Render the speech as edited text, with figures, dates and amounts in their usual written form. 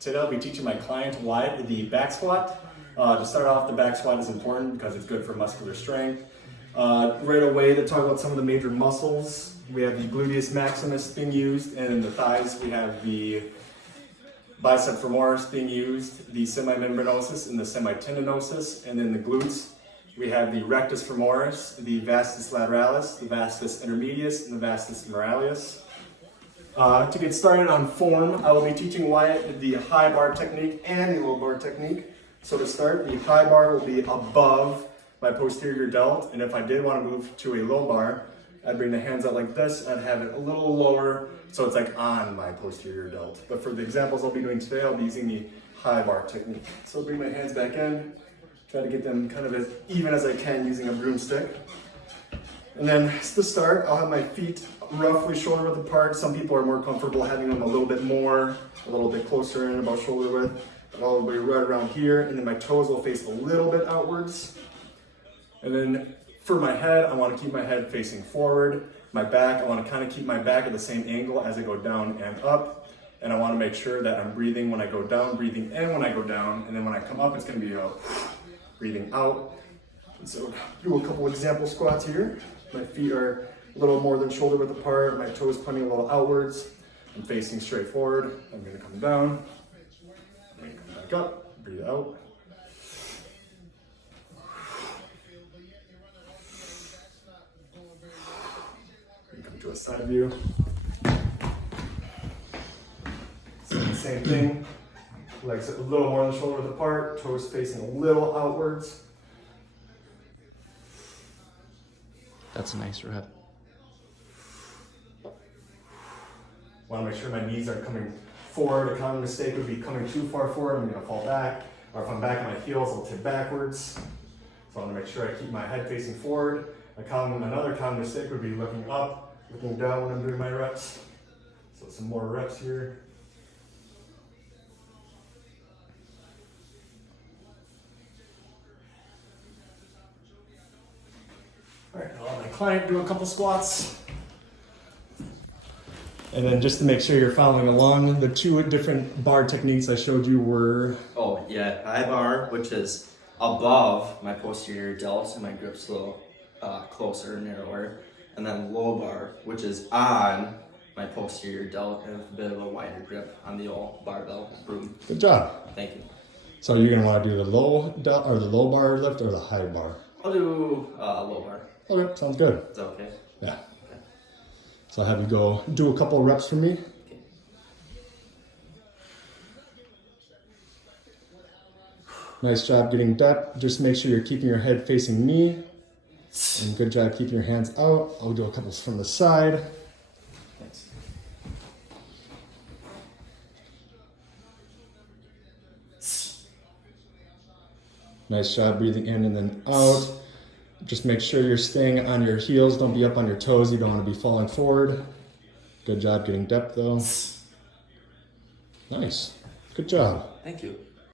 Today I'll be teaching my client why the back squat. To start off, the back squat is important because it's good for muscular strength. Right away, to talk about some of the major muscles, we have the gluteus maximus being used, and in the thighs we have the bicep femoris being used, the semimembranosus and the semitendinosus, and then the glutes. We have the rectus femoris, the vastus lateralis, the vastus intermedius, and the vastus femoralis. To get started on form, I will be teaching Wyatt the high bar technique and the low bar technique. So to start, the high bar will be above my posterior delt, and if I did want to move to a low bar, I'd bring the hands out like this and have it a little lower so it's like on my posterior delt. But for the examples I'll be doing today, I'll be using the high bar technique. So bring my hands back in, try to get them kind of as even as I can using a broomstick. And then to start, I'll have my feet roughly shoulder width apart. Some people are more comfortable having them a little bit more, a little bit closer in, about shoulder width. All the way right around here, and then my toes will face a little bit outwards. And then for my head, I want to keep my head facing forward. My back, I want to kind of keep my back at the same angle as I go down and up. And I want to make sure that I'm breathing when I go down, breathing in when I go down, and then when I come up, it's going to be breathing out. And so do a couple example squats here. My feet are a little more than shoulder width apart. My toes pointing a little outwards. I'm facing straight forward. I'm going to come down. I'm going to come back up. Breathe out. Come to a side view. Same thing. Legs a little more than shoulder width apart. Toes facing a little outwards. That's a nice rep. Want to make sure my knees are coming forward. A common mistake would be coming too far forward. I'm going to fall back. Or if I'm back on my heels, I'll tip backwards. So I want to make sure I keep my head facing forward. Another common mistake would be looking up, looking down when I'm doing my reps. So some more reps here. All right, I'll let my client do a couple squats. And then just to make sure you're following along, the two different bar techniques I showed you were... Oh yeah, high bar, which is above my posterior delt and my grip's a little closer, narrower. And then low bar, which is on my posterior delt and a bit of a wider grip on the old barbell broom. Good job. Thank you. So you're gonna want to do the low bar lift or the high bar? I'll do low bar. Okay, sounds good. Is that okay? Yeah. Okay. So I'll have you go do a couple of reps for me. Okay. Nice job getting depth. Just make sure you're keeping your head facing me. And good job keeping your hands out. I'll do a couple from the side. Thanks. Nice job breathing in and then out. Just make sure you're staying on your heels. Don't be up on your toes. You don't want to be falling forward. Good job getting depth though. Nice. Good job. Thank you.